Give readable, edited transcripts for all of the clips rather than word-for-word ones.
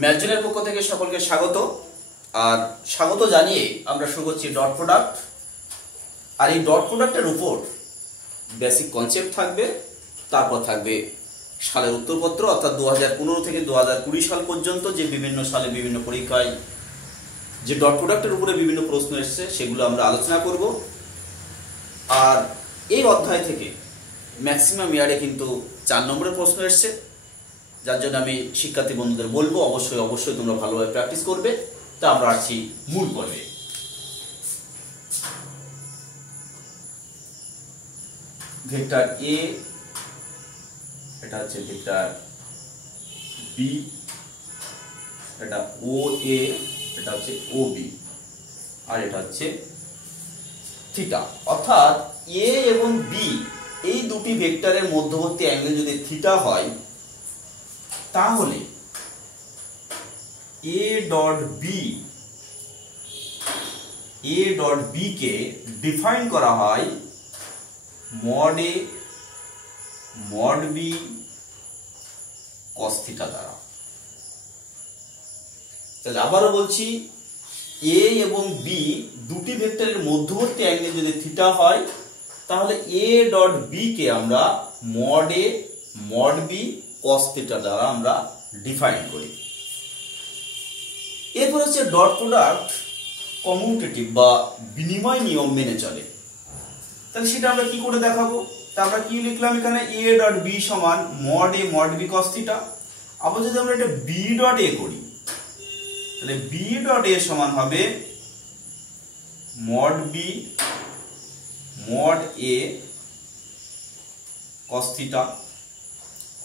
ম্যাথজনের পক্ষ থেকে সকলকে স্বাগত। আর স্বাগত জানিয়ে আমরা শুরু করছি ডট প্রোডাক্ট। আর এই ডট প্রোডাক্টের উপর বেসিক কনসেপ্ট থাকবে, তারপর থাকবে সালের উত্তরপত্র, অর্থাৎ 2015 থেকে 2020 সাল পর্যন্ত যে বিভিন্ন সালে বিভিন্ন পরীক্ষায় যে ডট প্রোডাক্টের উপরে বিভিন্ন প্রশ্ন এসছে সেগুলো আমরা আলোচনা করব। আর এই অধ্যায় থেকে ম্যাক্সিমাম ইয়ারে কিন্তু 4 নম্বরের প্রশ্ন এসছে, যার জন্য আমি শিক্ষার্থী বন্ধুদের বলবো অবশ্যই তোমরা ভালোভাবে প্র্যাকটিস করবে। তা আমরা আসছি মূল পর্বে। ভেক্টর এ, এটা হচ্ছে ভেক্টর বি, এটা ও এ, এটা হচ্ছে ও বি, আর এটা হচ্ছে থিটা। অর্থাৎ এ এবং বি এই দুটি ভেক্টরের মধ্যবর্তী অ্যাঙ্গেল যদি থিটা হয়, তাহলে এ ডট বি কে ডিফাইন করা হয় mod A mod B cos theta দ্বারা। তাহলে আবারও বলছি, এ এবং বি দুটি ভেক্টরের মধ্যবর্তী অ্যাঙ্গেল যদি থিটা হয়, তাহলে এ ডট বি কে আমরা mod A mod B cos theta দ্বারা আমরা ডিফাইন করি। এরপর হচ্ছে ডট প্রোডাক্ট কমিউটেটিভ বা বিনিময় নিয়ম মেনে চলে। তাহলে সেটা আমরা কি করে দেখাবো? তা আমরা কি লিখলাম এখানে, এ ডট বি সমান mod A mod B cos theta. আবার যদি আমরা এটা বি ডট এ করি, তাহলে বি ডট এ সমান হবে mod B mod A cos theta.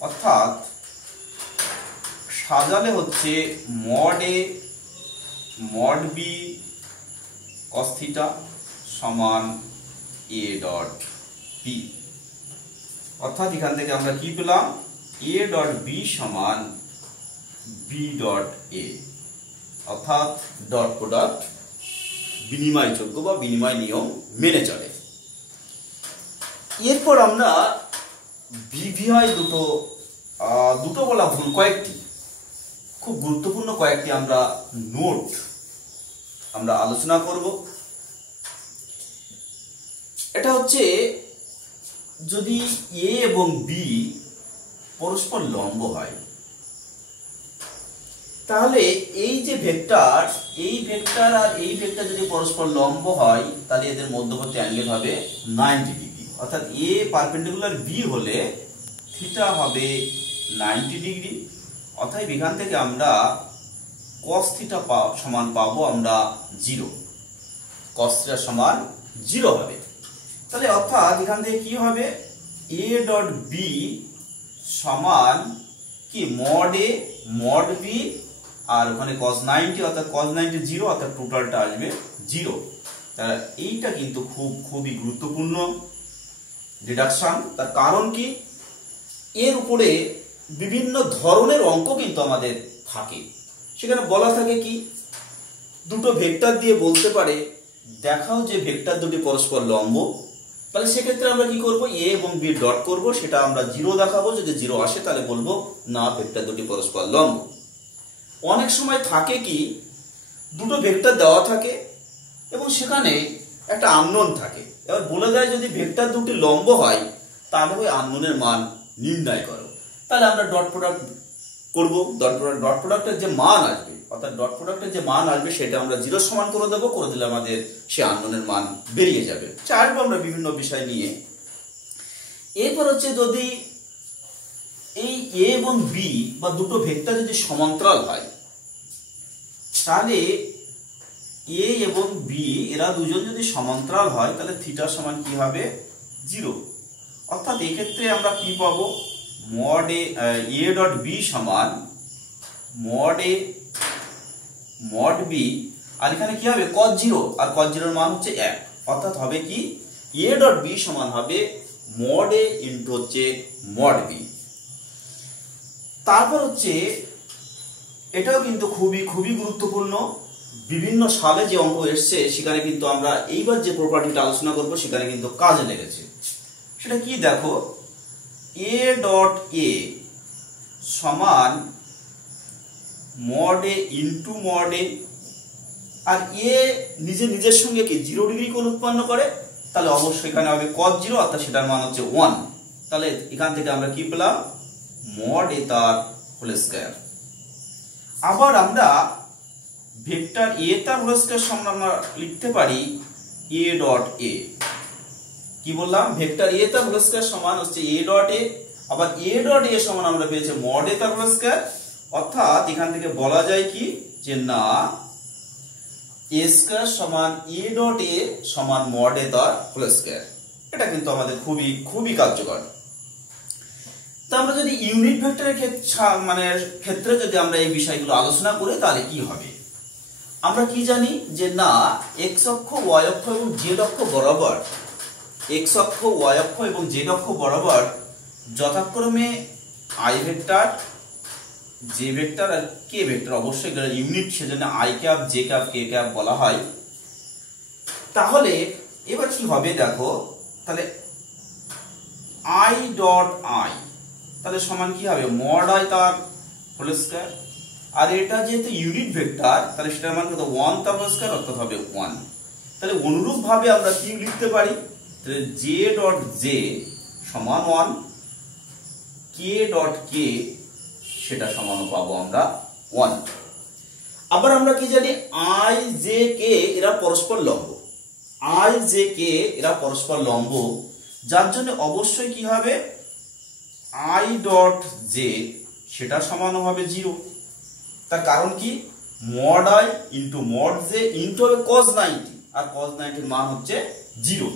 অর্থাৎ সাজালে হচ্ছে mod A mod B cos theta সমান এ ডট বি। অর্থাৎ এখান থেকে আমরা কি পেলাম, এ ডট বি সমান বি ডট এ। অর্থাৎ ডট প্রোডাক্ট বিনিময়যোগ্য বা বিনিময় নিয়ম মেনে চলে। এরপর আমরা বিভিআই দুটো বলা ভুল, কয়েকটি খুব গুরুত্বপূর্ণ কয়েকটি আমরা নোট আমরা আলোচনা করব। এটা হচ্ছে, যদি এ এবং বি পরস্পর লম্ব হয়, তাহলে এই যে ভেক্টর, এই ভেক্টর আর এই ভেক্টর যদি পরস্পর লম্ব হয়, তাহলে এদের মধ্যবর্তী অ্যাঙ্গেল হবে 90 ডিগ্রি। অর্থাৎ এ পারপেন্ডিকুলার বি হলে থিটা হবে 90 ডিগ্রি। অর্থাৎ এখান থেকে আমরা cos থিটা সমান পাবো আমরা 0, cos থিটা সমান 0 হবে। তাহলে অর্থাৎ এখান থেকে কি হবে, এ ডট বি সমান কি মড এ মড বি, আর ওখানে cos 90, অর্থাৎ cos 90 0, অর্থাৎ টোটালটা আসবে 0। তাহলে এইটা কিন্তু খুবই গুরুত্বপূর্ণ ডিডাকশন। তার কারণ কি, এর উপরে বিভিন্ন ধরনের অঙ্ক কিন্তু আমাদের থাকে। সেখানে বলা থাকে কি, দুটো ভেক্টর দিয়ে বলতে পারে দেখাও যে ভেক্টর দুটি পরস্পর লম্ব। তাহলে সেক্ষেত্রে আমরা কি করব, এ এবং বি ডট করব, সেটা আমরা 0 দেখাবো। যদি 0 আসে তাহলে বলবো না, ভেক্টর দুটি পরস্পর লম্ব। অনেক সময় থাকে কি, দুটো ভেক্টর দেওয়া থাকে এবং সেখানে একটা আননোন থাকে। এবার বলে দেয় যদি ভেক্টর দুটি লম্ব হয়, তাহলে ওই আননোনের মান নির্ণয় করো। তাহলে আমরা ডট প্রোডাক্ট করব। ডট প্রোডাক্টের যে মান আসবে, অর্থাৎ ডট প্রোডাক্টের যে মান আসবে সেটা আমরা 0 সমান করে দেবো। করে দিলে আমাদের সে আননোনের মান বেরিয়ে যাবে। চাইবো আমরা বিভিন্ন বিষয় নিয়ে। এরপর হচ্ছে, যদি এই এ এবং বি বা দুটো ভেক্টর যদি সমান্তরাল হয়, তাহলে এ এবং বি এরা দুজন যদি সমান্তরাল হয়, তাহলে থিটা সমান কি হবে 0। অর্থাৎ এক্ষেত্রে আমরা কি পাবো, মড এ ডট বি সমান মড এ মড বি, আর এখানে কি হবে cos 0, আর cos 0 এর মান হচ্ছে 1। অর্থাৎ হবে কি, এ ডট বি সমান হবে মড এ ইনটু হচ্ছে মড বি। তারপর হচ্ছে, এটাও কিন্তু খুবই গুরুত্বপূর্ণ। বিভিন্ন সালে যে অঙ্ক এসছে সেখানে কিন্তু আমরা এইবার যে প্রপার্টিটা আলোচনা করব সেখানে কিন্তু কাজে লেগেছে। সেটা কি দেখো, এ ডট এ সমান mod A into mod A, আর এ নিজের সঙ্গে কি 0 ডিগ্রি কোণ উৎপন্ন করে, তাহলে অবশ্যই এখানে হবে cos 0, অর্থাৎ সেটার মান হচ্ছে 1। তাহলে এখান থেকে আমরা কি পেলাম, মড এ তার হোল স্কয়ার। আবার আমরা ভেক্টর এ তার হোল স্কয়ার সমান আমরা লিখতে পারি a ডট a। কি বললাম, ভেক্টর এ তার হোল স্কয়ার সমান হচ্ছে a ডট a, আবার a ডট a সমান আমরা পেয়েছি মড এ তার হোল স্কয়ার। অর্থাৎ এখান থেকে বলা যায় কি, যে না a স্কয়ার সমান a ডট a সমান মড এ তার হোল স্কয়ার। এটা কিন্তু আমাদের খুবই কার্যকর। তো আমরা যদি ইউনিট ভেক্টরের ক্ষেত্রে যদি আমরা এই বিষয়গুলো আলোচনা করি তাহলে কি হবে, আমরা কি জানি যে না x অক্ষ y অক্ষ এবং z অক্ষ বরাবর, x অক্ষ y অক্ষ এবং z অক্ষ বরাবর যথাক্রমে i ভেক্টর, j ভেক্টর আর k ভেক্টর, অবশ্যই ইউনিট সেজন্য i cap j cap k cap বলা হয়। তাহলে এবার কি হবে দেখো, তাহলে i ডট i তাহলে সমান কি হবে, মড i তার হোল স্কয়ার। আর এটা যেহেতু ইউনিট ভেক্টর তাহলে সেটার মান কত, 1 তার হোল স্কয়ার, অর্থাৎ হবে 1। তাহলে অনুরূপ ভাবে আমরা কি লিখতে পারি, তাহলে j ডট j সমান 1, k ডট k সেটা সমান পাবো আমরা 1। আবার আমরা কি জানি, i j k এরা পরস্পর লম্ব, i j k এরা পরস্পর লম্ব, যার জন্য অবশ্যই কি হবে, i ডট j সেটা সমান হবে 0। তার কারণ কি, mod i into mod j into হবে cos 90, আর cos 90 এর মান হচ্ছে 0।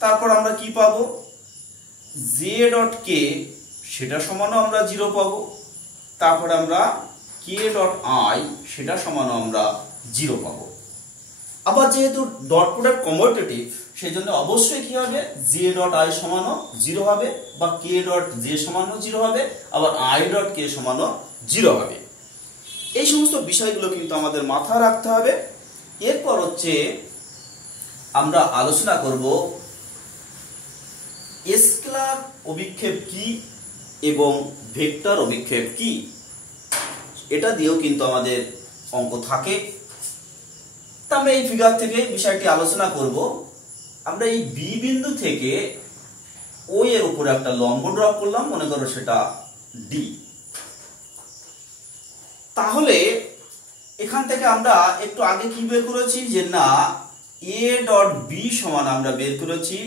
তারপর আমরা কি পাবো, j ডট k সেটা সমানও আমরা 0 পাবো। তারপর আমরা k ডট i সেটা সমানও আমরা 0 পাবো। আবার যেহেতু ডট প্রোডাক্ট কমিউটেটিভ সেই জন্য অবশ্যই কি হবে, j ডট i সমানও 0 হবে, বা k ডট j সমানও 0 হবে, আবার i ডট k সমানও 0 হবে। এই সমস্ত বিষয়গুলো কিন্তু আমাদের মাথায় রাখতে হবে। এরপর হচ্ছে আমরা আলোচনা করব স্কেলার অভিক্ষেপ কি এবং ভেক্টর অভিক্ষেপ কি, এটা দিয়েও কিন্তু আমাদের অঙ্ক থাকে। তা আমরা এই ফিগার থেকে বিষয়টি আলোচনা করব। আমরা এই বি বিন্দু থেকে ও এর উপরে একটা লম্ব ড্র করলাম, মনে করো সেটা ডি। তাহলে এখান থেকে আমরা একটু আগে কি বের করেছি, যে না এ ডট বি সমান আমরা বের করেছি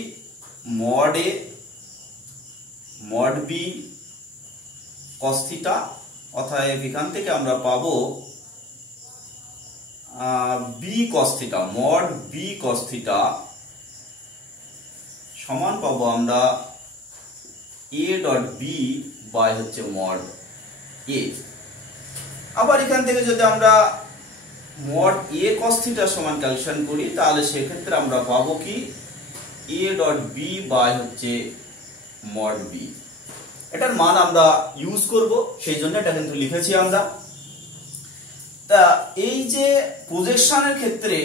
mod A mod B cos theta. অতএব এখান থেকে আমরা পাবো B cos theta, mod B cos theta সমান পাবো আমরা এ ডট বি বাই হচ্ছে মড এ। আবার এখান থেকে যদি আমরা মড এ কস থিটা সমান ক্যালকুলেশন করি তাহলে সেক্ষেত্রে আমরা পাবো কি, এ ডট বি বাই হচ্ছে মড বি। এটার মান আমরা ইউজ করব, সেই জন্য এটা কিন্তু লিখেছি আমরা। তা এই যে প্রজেকশনের ক্ষেত্রে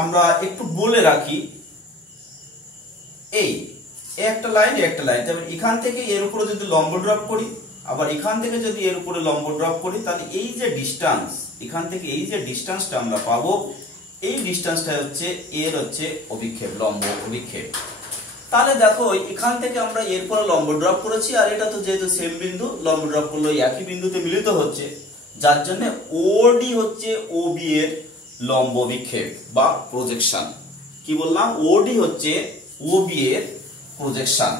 আমরা একটু বলে রাখি, এই একটা লাইন একটা লাইন, তবে এখান থেকে এর উপরে যদি লম্ব ড্রপ করি, আবার এখান থেকে যদি এর উপরে লম্ব ড্রপ করি, তাহলে এই যে ডিসটেন্স, এখান থেকে এই যে ডিসটেন্সটা আমরা পাবো, এই ডিসটেন্সটা হচ্ছে এর হচ্ছে অভিক্ষেপ, লম্ব অভিক্ষেপ। তাহলে দেখো এখান থেকে আমরা এরপরে লম্ব ড্রপ করেছি, আর এটা তো যেহেতু সেম বিন্দু, লম্ব ড্রপ করলে একই বিন্দুতে মিলিত হচ্ছে, যার জন্য ওডি হচ্ছে ওবি এর লম্ব বিক্ষেপ বা প্রজেকশন। কি বললাম, ওডি হচ্ছে ওবি এর প্রজেকশন।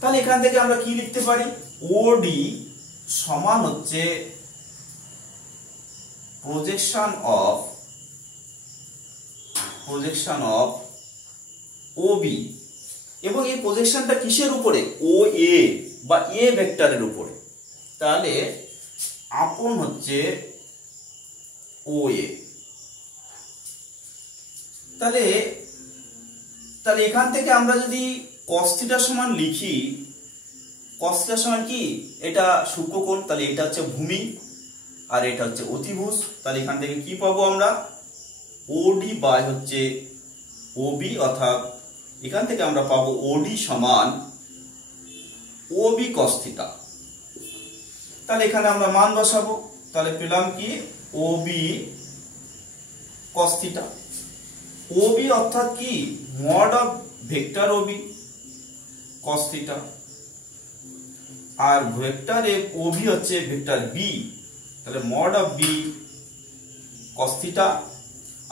তাহলে এখান থেকে আমরা কি লিখতে পারি, ওডি সমান হচ্ছে প্রজেকশন অফ ওবি, এবং এই প্রজেকশনটা কিসের উপরে, ও এ বা এ ভেক্টরের উপরে। তাহলে আপন হচ্ছে ও এ। তাহলে এখান থেকে আমরা যদি cos থিটা সমান লিখি, cos থিটা সমান কি, এটা সূক্ষ্মকোণ, তাহলে এটা হচ্ছে ভূমি আর এটা হচ্ছে অতিভুজ। তাহলে এখান থেকে কি পাবো আমরা, ওডি বাই হচ্ছে ওবি, অর্থাৎ এখান থেকে আমরা পাবো ওডি সমান ওবি cos থিটা। তাহলে এখানে আমরা মান বসাবো, তাহলে পেলাম কি OB cos থিটা। OB অর্থাৎ কি mod of vector OB cos theta, আর ভেক্টর OB হচ্ছে ভেক্টর B, তাহলে mod of B cos theta.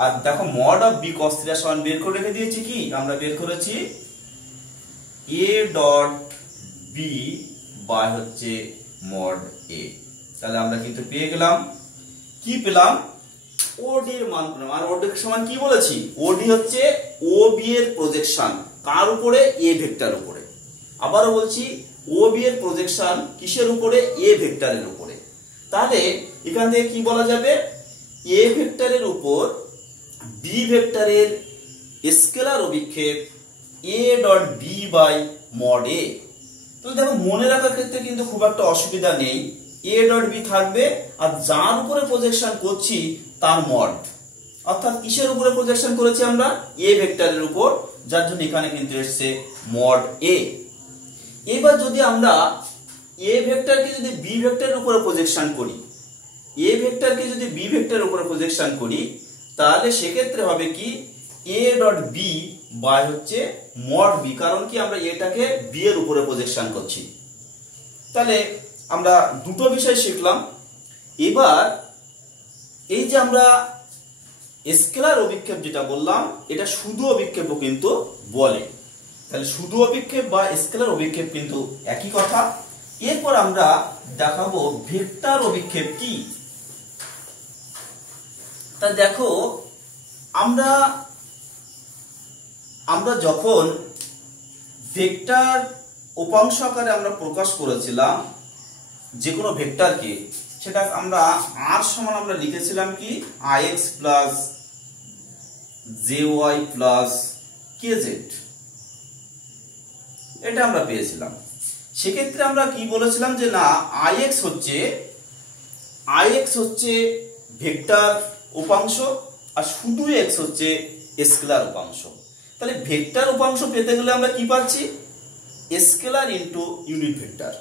আর দেখো mod of B cos theta সমান বের করে রেখে দিয়েছি কি, আমরা বের করেছি A ডট B বাই হচ্ছে মড A। তাহলে আমরা কিন্তু পেয়ে গেলাম কি, পেলাম OD এর মান পেলাম। আর OD সমান কি বলেছি, OD হচ্ছে OB এর প্রজেকশন কার উপরে, A ভেক্টর উপরে। আবারও বলছি OB এর প্রজেকশন কিসের উপরে, A ভেক্টরের উপরে। তাহলে এখান থেকে কি বলা যাবে, A ভেক্টরের উপর B ভেক্টরের স্কেলার অভিক্ষেপ A dot B by mod A। তো দেখো মনে রাখার ক্ষেত্রে কিন্তু খুব একটা অসুবিধা নেই, A ডট B থাকবে আর যার উপরে প্রজেকশন করছি তার মড, অর্থাৎ কিসের উপরে প্রজেকশন করেছি আমরা, A ভেক্টরের উপর, যার জন্য এখানে কিন্তু এসেছে মড A। এবার যদি আমরা A ভেক্টরকে যদি B ভেক্টরের উপরে প্রজেকশন করি, A ভেক্টরকে যদি B ভেক্টরের উপরে প্রজেকশন করি, তাহলে সেক্ষেত্রে হবে কি A ডট B বাই হচ্ছে মড B, কারণ কি আমরা এটাকে B এর উপরে প্রজেকশন করছি। তাহলে আমরা দুটো বিষয় শিখলাম। এবার এই যে আমরা স্কেলার অভিক্ষেপ যেটা বললাম, এটা শুধু অভিক্ষেপও কিন্তু বলে। তাহলে শুধু অভিক্ষেপ বা স্কেলার অভিক্ষেপ কিন্তু একই কথা। এরপর আমরা দেখাবো ভেক্টর অভিক্ষেপ কি। তা দেখো আমরা যখন ভেক্টর উপাংশ আকারে আমরা প্রকাশ করেছিলাম যে কোনো ভেক্টরকে, সেটা আমরা r সমান আমরা লিখেছিলাম কি ix plus jy plus kz, এটা আমরা পেয়েছিলাম। সেক্ষেত্রে আমরা কি বলেছিলাম যে না, ix হচ্ছে ভেক্টর উপাংশ আর শুধু x হচ্ছে স্কেলার উপাংশ। তাহলে ভেক্টর উপাংশ পেতে গেলে আমরা কি পাচ্ছি, scalar into unit vector.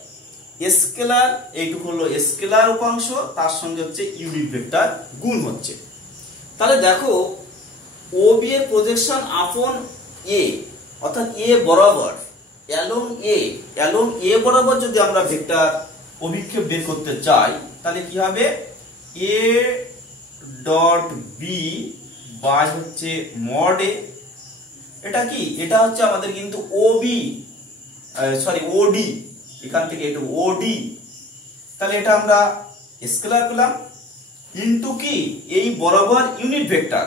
Scalar এইটুকু হলো স্কেলার উপাংশ, তার সঙ্গে হচ্ছে ইউনিট ভেক্টর গুণ হচ্ছে। তাহলে দেখো OB এর প্রজেকশন আপন A, অর্থাৎ A বরাবর অ্যালং A বরাবর যদি আমরা ভেক্টর অভিক্ষেপ বের করতে চাই, তাহলে কি হবে A ডট B বাই হচ্ছে মড A। এটা কি, এটা হচ্ছে আমাদের কিন্তু OD, এখান থেকে এটা OD। তাহলে এটা আমরা স্কেলার পেলাম ইনটু কি এই বরাবর ইউনিট ভেক্টর।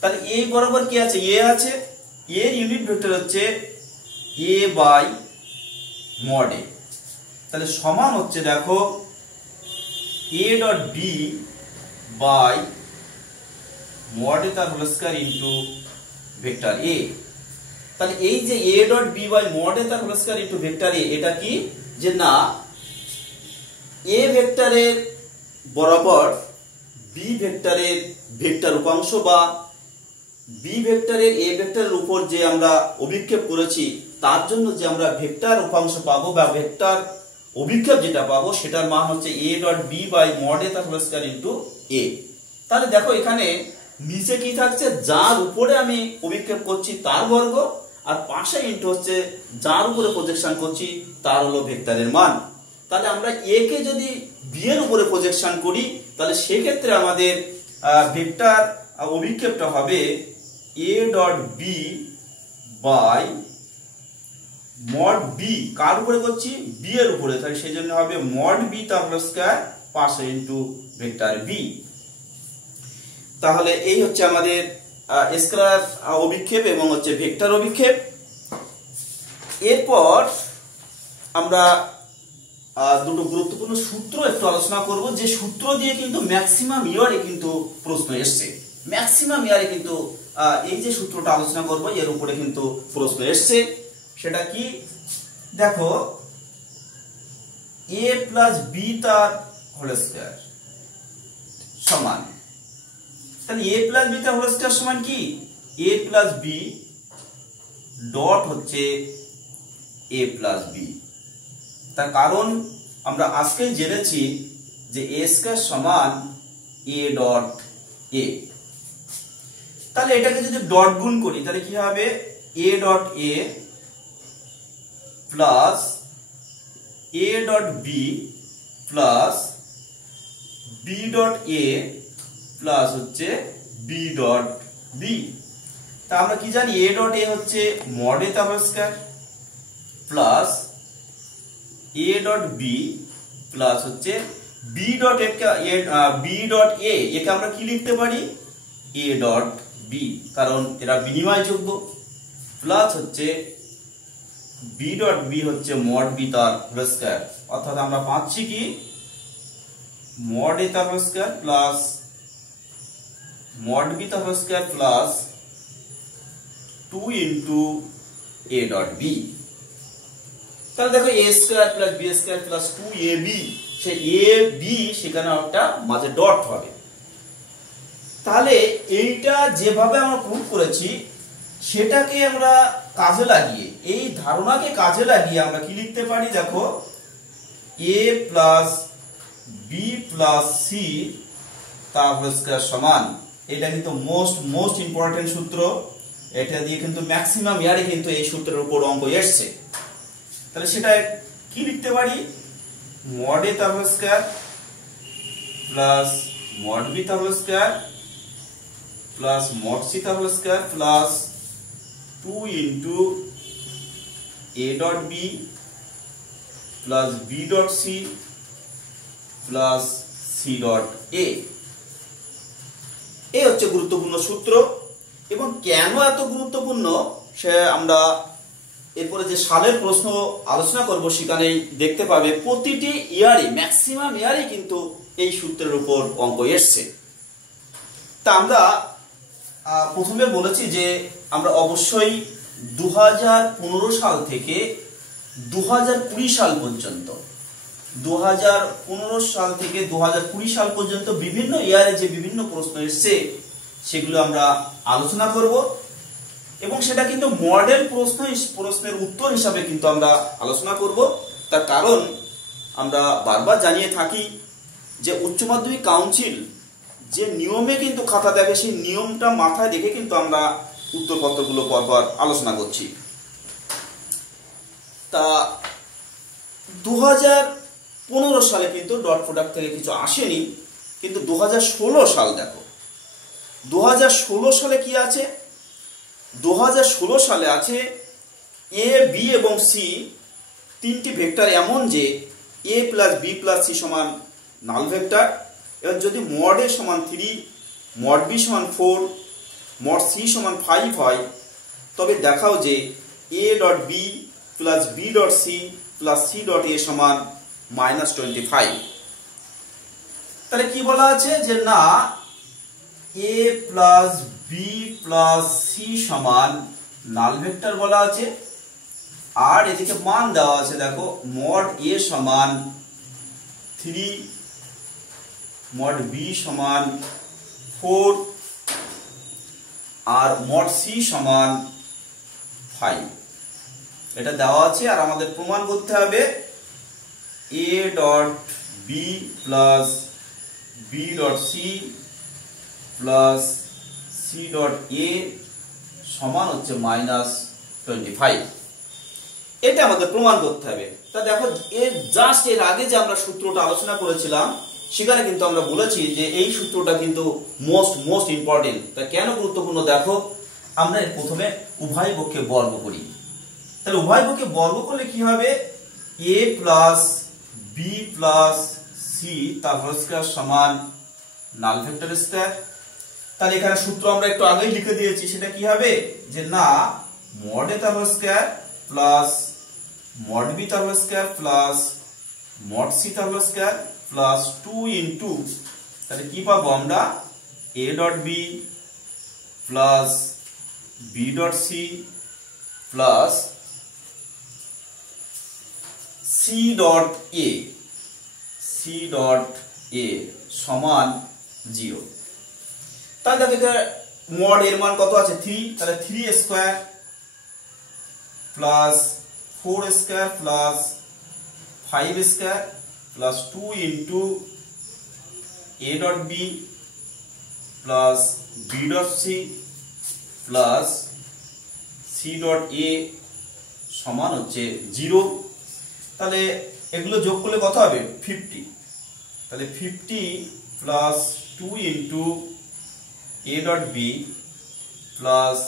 তাহলে এই বরাবর কি আছে, A আছে, এর ইউনিট ভেক্টর হচ্ছে A বাই মড A। তাহলে সমান হচ্ছে দেখো A dot B by mod A তার whole square into vector A। তাহলে এই যে A dot B by mod A তার whole square into vector A, এটা কি, যে না A ভেক্টরের বরাবর B ভেক্টরের ভেক্টর উপাংশ বা B ভেক্টরের A ভেক্টরের উপর যে আমরা অভিক্ষেপ করেছি, তার জন্য যে আমরা ভেক্টর উপাংশ পাবো বা ভেক্টর অভিক্ষেপ যেটা পাবো, সেটার মান হচ্ছে A dot B by mod A তার হোল স্কয়ার ইনটু A। তাহলে দেখো এখানে নিচে কি থাকছে, যার উপরে আমি অভিক্ষেপ করছি তার বর্গ, আর পাশে ইনটু হচ্ছে যার উপরে প্রজেকশন করছি তার হলো ভেক্টরের মান। তাহলে আমরা A কে যদি B এর উপরে প্রজেকশন করি, তাহলে সেক্ষেত্রে আমাদের ভেক্টর অভিক্ষেপটা হবে A dot B by mod B, কার উপরে করছি, B এর উপরে, তাহলে সেই জন্য হবে মড B তার হোল স্কয়ার পাশে ইনটু ভেক্টর B। তাহলে এই হচ্ছে আমাদের স্কেলার অভিক্ষেপ এবং হচ্ছে ভেক্টর অভিক্ষেপ। এরপর আমরা দুটো গুরুত্বপূর্ণ সূত্র একটু আলোচনা করব, যে সূত্র দিয়ে কিন্তু ম্যাক্সিমাম ইয়ারে কিন্তু প্রশ্ন এসছে। ম্যাক্সিমাম ইয়ারে কিন্তু এই যে সূত্রটা আলোচনা করব এর উপরে কিন্তু প্রশ্ন এসছে। সেটা কি, দেখো A প্লাস B তার হোল স্কয়ার সমান, তাহলে A প্লাস B তার হোল স্কয়ার সমান কি A প্লাস B ডট হচ্ছে A প্লাস B। তার কারণ আমরা আজকে জেনেছি যে এ স্কয়ার সমান এ ডট এ। তাহলে এটাকে যদি ডট গুণ করি তাহলে কি হবে, A dot A plus A dot B plus B dot A plus হচ্ছে বি ডট বি। তা আমরা কি জানি, এ ডট এ হচ্ছে মড এ তার square plus A dot B plus হচ্ছে বি ডট এ একে আমরা কি লিখতে পারি, এ ডট বি, কারণ এরা বিনিময়যোগ্য, প্লাস হচ্ছে বি ডট বি হচ্ছে মড বি তার স্কয়ার, অর্থাৎ আমরা পাচ্ছি কি মড এ তার স্কয়ার প্লাস মড বি তার square plus 2 into A dot B. তাহলে দেখো A square plus B square plus 2ab, সেই এ বি সেখানে একটা মাঝে ডট হবে। তাহলে এইটা যেভাবে আমরা প্রুভ করেছি সেটাকে আমরা কাজে লাগিয়ে, এই ধারণাকে কাজে লাগিয়ে আমরা কি লিখতে পারি, দেখো এ প্লাস বি প্লাস সি তার স্কয়ার সমান, এটা কিন্তু মোস্ট ইম্পর্টেন্ট সূত্র, এটা দিয়ে কিন্তু ম্যাক্সিমাম ইয়ারে কিন্তু এই সূত্রের উপর অঙ্ক এসছে। তাহলে সেটা কি লিখতে পারি, মড এ তার স্কয়ার প্লাস মড বি তার স্কয়ার প্লাস মড সি তার square plus 2 into A dot B plus B dot C plus C dot A. এই হচ্ছে গুরুত্বপূর্ণ সূত্র। এবং কেন এত গুরুত্বপূর্ণ সে আমরা এরপরে যে সালের প্রশ্ন আলোচনা করব সেখানেই দেখতে পাবে, প্রতিটি ইয়ারে ম্যাক্সিমাম ইয়ারে কিন্তু এই সূত্রের উপর অঙ্ক এসছে। তা আমরা প্রথমে বলেছি যে আমরা অবশ্যই 2015 সাল থেকে 2020 সাল পর্যন্ত 2015 সাল থেকে 2020 সাল পর্যন্ত বিভিন্ন ইয়ারে যে বিভিন্ন প্রশ্ন এসছে সেগুলো আমরা আলোচনা করব, এবং সেটা কিন্তু মডেল প্রশ্নের উত্তর হিসাবে কিন্তু আমরা আলোচনা করব। তার কারণ আমরা বারবার জানিয়ে থাকি যে উচ্চ মাধ্যমিক কাউন্সিল যে নিয়মে কিন্তু খাতা দেখে সেই নিয়মটা মাথায় রেখে কিন্তু আমরা উত্তরপত্রগুলো পরপর আলোচনা করছি। তা 2015 সালে কিন্তু ডট প্রোডাক্ট থেকে কিছু আসেনি, কিন্তু 2016 সাল দেখো, 2016 সালে কি আছে, 2016 সালে আছে এ বি এবং সি তিনটি ভেক্টর এমন যে এ প্লাস বি প্লাস সি সমান নাল ভেক্টর। এবার যদি মড এ সমান 3, মড বি সমান 4, মড সি সমান 5 হয়, তবে দেখাও যে A dot B plus B dot C plus C dot A সমান -25। তাহলে কি বলা আছে যে না, A plus B plus C সমান নাল ভেক্টর বলা আছে, আর এদিকে মান দেওয়া আছে দেখো, মড এ সমান 3, মড বি সমান 4 আর মড সি সমান 5, এটা দেওয়া আছে। আর আমাদের প্রমাণ করতে হবে A dot B plus B dot C plus C dot A সমান হচ্ছে -25, এটা আমাদের প্রমাণ করতে হবে। তা দেখো এর আগে যে আমরা সূত্রটা আলোচনা করেছিলাম সেখানে কিন্তু আমরা বলেছি যে এই সূত্রটা কিন্তু মোস্ট ইম্পর্টেন্ট। তা কেন গুরুত্বপূর্ণ দেখো, আমরা প্রথমে উভয় পক্ষে বর্গ করি। তাহলে উভয় পক্ষে বর্গ করলে কি হবে, এ প্লাস বি প্লাস সি তার হোল স্কয়ার সমান নাল ভেক্টর স্কয়ার। তাহলে এখানে সূত্র আমরা একটু আগেই লিখে দিয়েছি, সেটা কি হবে যে না, মড এ তার whole square plus mod B তার whole square plus mod C তার হোল স্কয়ার প্লাস 2 ইনটু, তাহলে কি পাবো আমরা, A dot B plus B dot C plus C dot A সমান 0। তাহলে দেখো মড এর মান কত আছে 3, তাহলে 3 square plus 4 square plus 5 square plus 2 into A dot B plus B dot C plus C dot A সমান হচ্ছে 0। তাহলে এগুলো যোগ করলে কত হবে 50। তাহলে 50 plus 2 into A dot B plus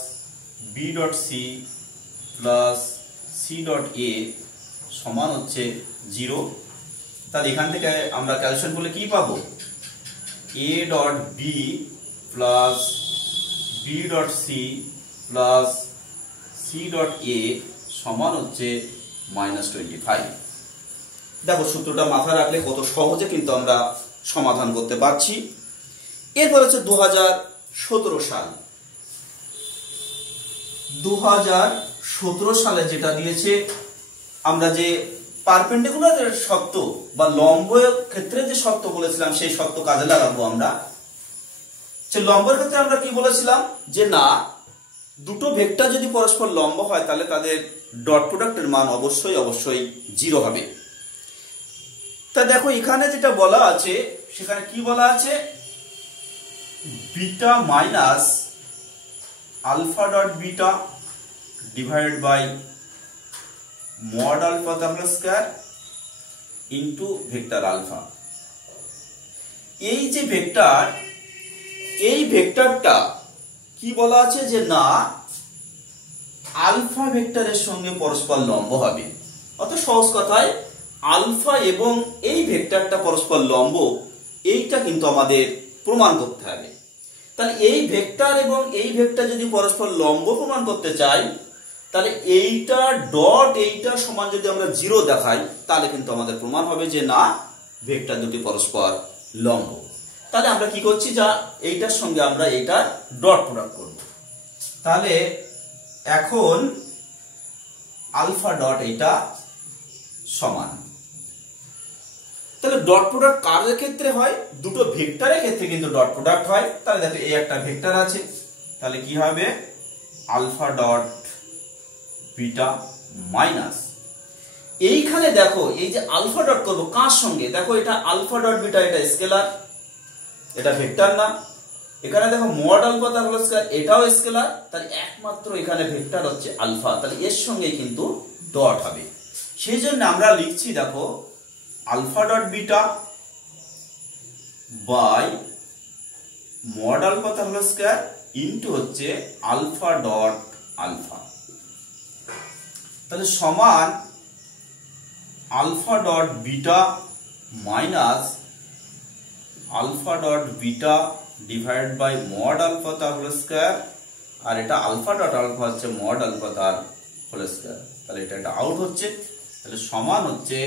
B dot C plus C dot A সমান হচ্ছে 0। তাহলে এখান থেকে আমরা ক্যালকুলেশন করলে কি পাবো, A dot B plus B dot C plus C dot A সমান হচ্ছে -25। দেখো সূত্রটা মাথায় রাখলে কত সহজে কিন্তু আমরা সমাধান করতে পারছি। এরপর হচ্ছে 2017 সাল। 2017 সালে যেটা দিয়েছে, আমরা যে পারপেন্ডিকুলার শর্ত বা লম্ব ক্ষেত্রে যে শর্ত বলেছিলাম সেই শর্ত কাজে লাগাবো আমরা। লম্বের ক্ষেত্রে আমরা কি বলেছিলাম, যে না দুটো ভেক্টর যদি পরস্পর লম্ব হয় তাহলে তাদের ডট প্রোডাক্টের মান অবশ্যই 0 হবে। তা দেখো এখানে যেটা বলা আছে, সেখানে কি বলা আছে, beta minus alpha dot beta divided by mod alpha তাহলে স্কয়ার ইনটু ভেক্টর আলফা। এই যে ভেক্টর, এই ভেক্টরটা কি বলা আছে, যে না আলফা ভেক্টরের সঙ্গে পরস্পর লম্ব হবে। অত সহজ কথায় আলফা এবং এই ভেক্টরটা পরস্পর লম্ব, এইটা কিন্তু আমাদের প্রমাণ করতে হবে। তাহলে এই ভেক্টর এবং এই ভেক্টর যদি পরস্পর লম্ব প্রমাণ করতে চাই, তাহলে এইটা ডট এইটা সমান যদি আমরা 0 দেখাই, তাহলে কিন্তু আমাদের প্রমাণ হবে যে না ভেক্টর দুটি পরস্পর লম্ব। তাহলে আমরা কি করছি, যা এইটার সঙ্গে আমরা এইটার ডট প্রোডাক্ট করব। তাহলে এখন আলফা ডট এইটা সমান, তাহলে ডট প্রোডাক্ট কার ক্ষেত্রে হয়, দুটো ভেক্টরের ক্ষেত্রে কিন্তু ডট প্রোডাক্ট হয়। তাহলে দেখো এই একটা ভেক্টর আছে, তাহলে কি হবে আলফা ডট বিটা মাইনাস, এইখানে দেখো এই যে আলফা ডট করবো কার সঙ্গে, দেখো এটা আলফা ডট বিটা, এটা স্কেলার, এটা ভেক্টর না। এখানে দেখো মড আলফা তাহলে স্কয়ার, এটাও স্কেলার। তাহলে একমাত্র এখানে ভেক্টর হচ্ছে আলফা, তাহলে এর সঙ্গে কিন্তু ডট হবে। সেই জন্য আমরা লিখছি দেখো alpha dot beta by mod alpha তাহলে স্কয়ার ইনটু হচ্ছে আলফা ডট আলফা। তাহলে সমান alpha dot beta minus alpha dot beta divide by mod alpha তার হোল স্কয়ার, আর এটা আলফা ডট আলফা হচ্ছে মড আলফা তার হোল স্কয়ার। তাহলে এটা আউট হচ্ছে, তাহলে সমান হচ্ছে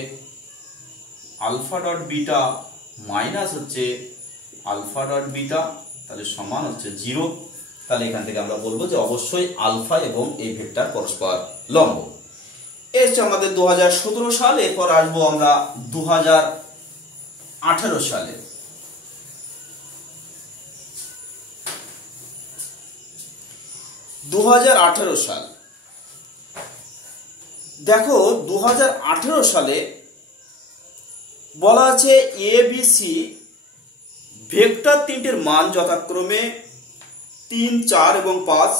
আলফা ডট বিটা মাইনাস হচ্ছে আলফা ডট বিটা, তাহলে সমান হচ্ছে 0। তাহলে এখান থেকে আমরা বলবো যে অবশ্যই আলফা এবং এই ভেক্টর পরস্পর লম্ব। এই হচ্ছে আমাদের 2017 সাল। এরপর আসবো আমরা 2018 সালে। সাল দেখো 2018 সালে বলা আছে এ বি সি ভেক্টর তিনটির মান যথাক্রমে 3, 4 এবং 5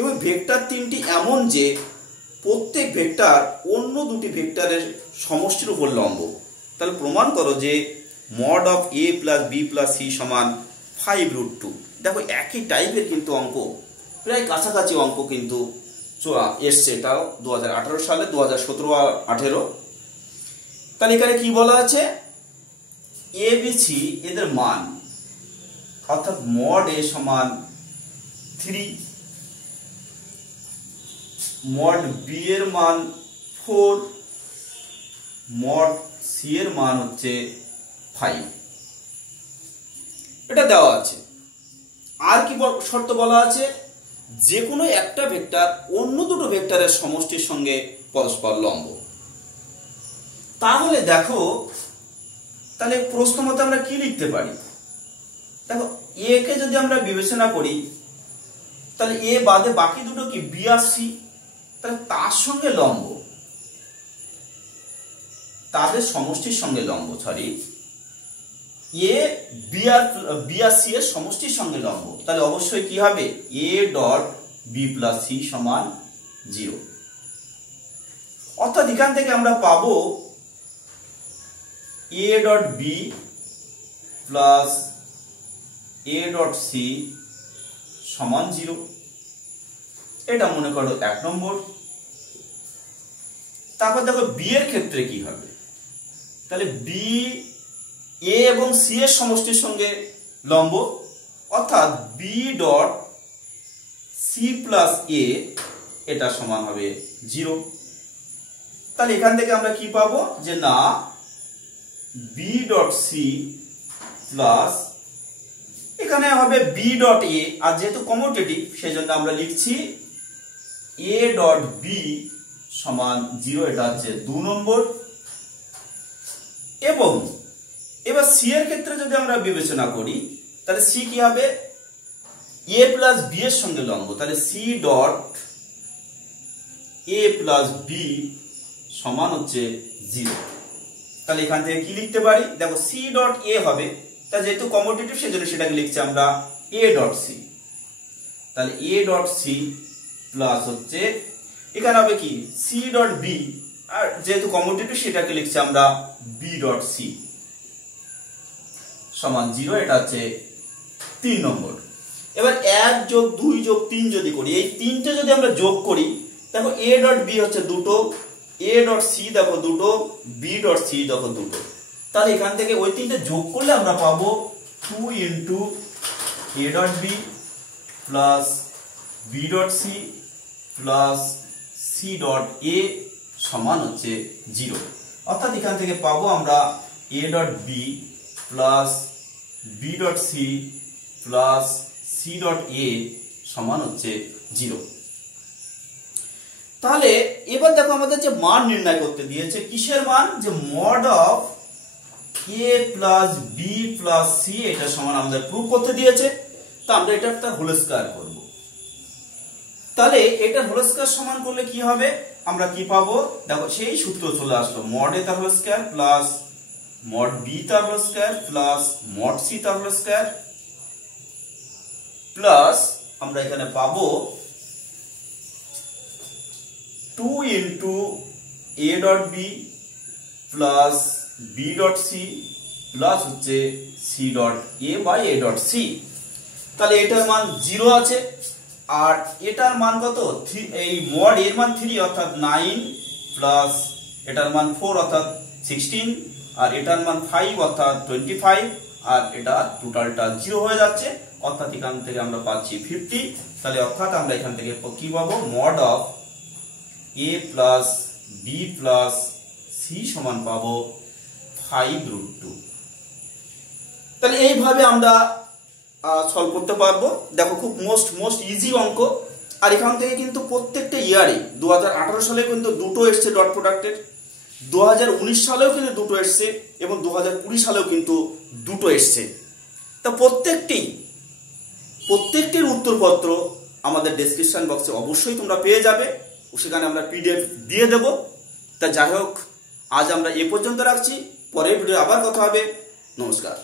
এবং ভেক্টর তিনটি এমন যে প্রত্যেক ভেক্টর অন্য দুটি ভেক্টরের সমষ্টির উপর লম্ব। তাহলে প্রমাণ করো যে mod of a plus B plus C সমান 5√2। দেখো একই টাইপের কিন্তু অঙ্ক, প্রায় কাছাকাছি অঙ্ক কিন্তু এসছে, এটাও 2018 সালে, 2017-18। তাহলে এখানে কি বলা আছে, এ বি সি এদের মান, অর্থাৎ মড এ সমান 3, মড বি এর মান 4, মড সি এর মান হচ্ছে 5। এটা দেওয়া আছে। আর কি শর্ত বলা আছে, যে কোনো একটা ভেক্টর অন্য দুটো ভেক্টরের সমষ্টির সঙ্গে পরস্পর লম্ব। তাহলে দেখো, তাহলে প্রশ্ন মতে আমরা কি লিখতে পারি, দেখো এ কে যদি আমরা বিবেচনা করি, তাহলে এ বাদে বাকি দুটো কি বি আর সি, তাহলে তার সঙ্গে লম্ব, তাদের সমষ্টির সঙ্গে লম্ব, এ বি আর সি এর সমষ্টির সঙ্গে লম্ব, তাহলে অবশ্যই কি হবে A dot B plus C সমান 0। অর্থাৎ এখান থেকে আমরা পাবো A dot B plus A dot C সমান 0। এটা মনে করো 1 নম্বর। তারপর দেখো বি এর ক্ষেত্রে কি হবে, তাহলে বি এ এবং সি এর সমষ্টির সঙ্গে লম্ব, অর্থাৎ বি ডট সি প্লাস এ এটা সমান হবে 0। তাহলে এখান থেকে আমরা কি পাবো যে না বি ডট সি প্লাস এখানে হবে বি ডট এ, আর যেহেতু কমিউটেটিভ সেই জন্য আমরা লিখছি এ ডট বি সমান 0। এটা হচ্ছে 2 নম্বর। এবং এবার সি এর ক্ষেত্রে যদি আমরা বিবেচনা করি তাহলে সি কি হবে এ প্লাস বি এর সঙ্গে লম্ব, তাহলে C dot A plus B সমান হচ্ছে 0। তাহলে এখান থেকে কি লিখতে পারি, দেখো সি ডট এ হবে, তা যেহেতু কমিউটেটিভ সেজন্য সেটাকে লিখছি আমরা এ ডট সি। তাহলে এ ডট সি প্লাস হচ্ছে এখানে হবে কি সি ডট বি, আর যেহেতু কমিউটেটিভ সেটাকে লিখছি আমরা বি ডট সি সমান 0। এটা হচ্ছে 3 নম্বর। এবার 1 যোগ 2 যোগ 3 যদি করি, এই তিনটে যদি আমরা যোগ করি, দেখো এ ডট বি হচ্ছে 2টো, এ ডট সি দেখো 2টো, বি ডট সি দেখো 2টো। তাহলে এখান থেকে ওই তিনটে যোগ করলে আমরা পাবো 2 into A dot B plus B dot C plus C dot A সমান হচ্ছে 0। অর্থাৎ এখান থেকে পাবো আমরা A dot B plus B dot C plus C dot A সমান হচ্ছে 0। তাহলে এবার দেখো আমাদের যে মান নির্ণয় করতে দিয়েছে, কিসের মান, যে mod of A plus B plus C এটা সমান আমাদের প্রুফ করতে দিয়েছে। তো আমরা এটা একটা হোল স্কয়ার করব। তাহলে এটা হোল স্কয়ার সমান করলে কি হবে, আমরা কি পাবো, দেখো সেই সূত্র চলে আসলো, মড এ তার whole square plus mod B তার whole square plus mod C তার হোল স্কয়ার প্লাস আমরা এখানে পাবো 2 into A dot B plus B dot C plus হচ্ছে C dot A by A dot C. তাহলে এটার মান 0 আছে, আর এটার মান কত, এই মড এর মান 3 অর্থাৎ 9 প্লাস এটার মান 4 অর্থাৎ 16, আর এটার মান 5 অর্থাৎ 25, আর এটা টোটালটা 0 হয়ে যাচ্ছে, অর্থাৎ এখান থেকে আমরা পাচ্ছি 50। তাহলে অর্থাৎ আমরা এখান থেকে কি পাবো, mod of A plus B plus C সমান পাবো 5√2। তাহলে এইভাবে আমরা সলভ করতে পারবো। দেখো খুব মোস্ট ইজি অঙ্ক। আর এখান থেকে কিন্তু প্রত্যেকটা ইয়ারে 2018 সালে কিন্তু 2টো এসছে ডট প্রোডাক্টের, 2019 সালেও কিন্তু 2টো এসছে, এবং 2020 সালেও কিন্তু 2টো এসছে। তা প্রত্যেকটির উত্তরপত্র আমাদের ডেসক্রিপশন বক্সে অবশ্যই তোমরা পেয়ে যাবে, সেখানে আমরা পিডিএফ দিয়ে দেব। তা যাই হোক, আজ আমরা এ পর্যন্ত রাখছি, পরের ভিডিও আবার কথা হবে। নমস্কার।